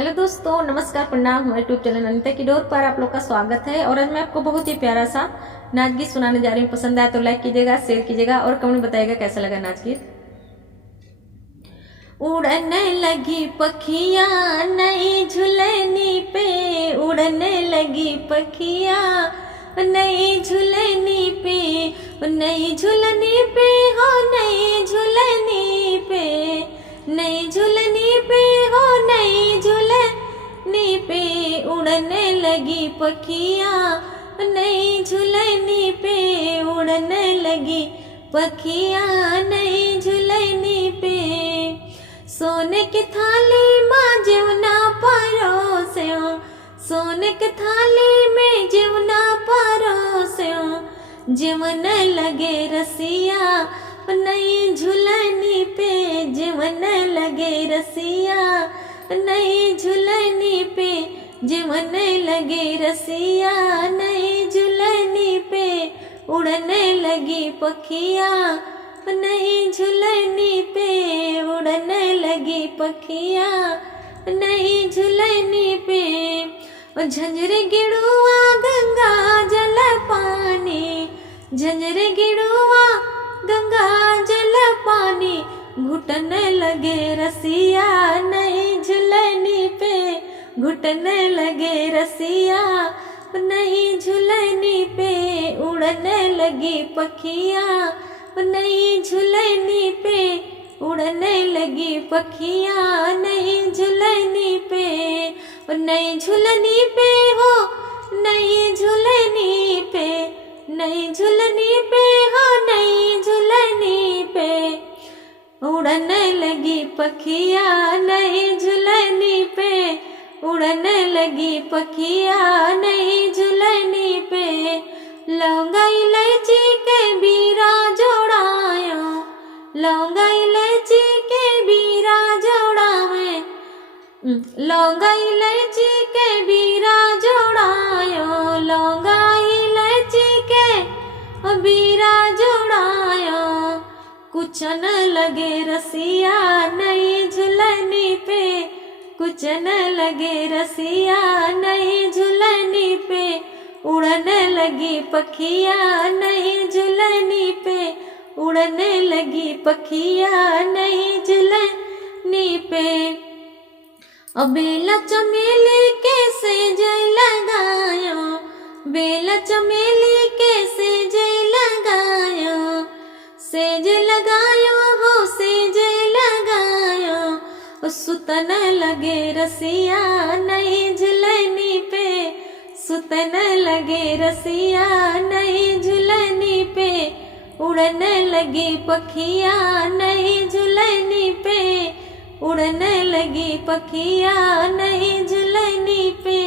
Hello दोस्तों, नमस्कार, प्रणाम। हमारे यूट्यूब चैनल अनिता की डोर पर आप लोग का स्वागत है। और आज मैं आपको बहुत ही प्यारा सा नाच गीत सुनाने जा रही हूँ। पसंद आया तो लाइक कीजिएगा, शेयर कीजिएगा और कमेंट बताइएगा कैसा लगा नाच गीत। उड़ने लगी पखिया नई झुलनी पे, उड़ने लगी पखिया नई झुलनी पे, नई झुलनी पे हो, नई झुलनी पे, नई झुलनी पे हो, नई झुलनी पे उड़ने लगी पखिया नई झुलनी पे, उड़ने लगी पखिया नई झुलनी पे। सोने की थाली माँ जेवना परोस्यो, सोने की थाली में जेवना परोस्यो, जेवन लगे रसिया नई झुलनी पे, जेवन लगे रसिया नई झुलनी पे, जेवन लगे रसिया नई झुलनी पे उड़ने लगी पखिया नई झुलनी पे, उड़ने लगी पखिया नई झुलनी पे। झंझरे गिड़ुआ गंगा जल पानी, झंझरे गिड़ुआ गंगा जल पानी, घुटने लगे रसिया नई झुलनी पे, घुटने लगे रसिया नई झुलनी पे उड़ने लगी पखिया नई झुलनी पे, उड़ने लगी पखिया नई झुलनी पे। नई झुलनी पे हो, नई झुलनी पे, नई झुलनी पे हो, नई झुलनी पे उड़ने लगी पखिया नई झुलनी पे, उड़ने लगी पखिया नई झुलनी पे। लौंगा इलायची के बीरा जोड़ायो, लौंगा इलायची के बीरा जोड़ावे, लौंगा इलायची के बीरा जोड़ायो, लौंगा इलायची के बीरा जोड़ायो, कुचन लगे रसिया नई झुलनी पे, कुचन लगे रसिया नई झुलनी पे उड़ने लगी पखिया नई झुलनी पे, उड़ने लगी पखिया नई झुलनी पे। बेला चमेली के सेज लगायो, बेला चमेली के सेज लगायो, सेज लगायो हो, सेज लगायो, सुतन लगे रसिया नई झुलनी पे, सुतन लगे रसिया नई झुलनी पे उड़ने लगी पखिया नई झुलनी पे, उड़ने लगी पखिया नई झुलनी पे।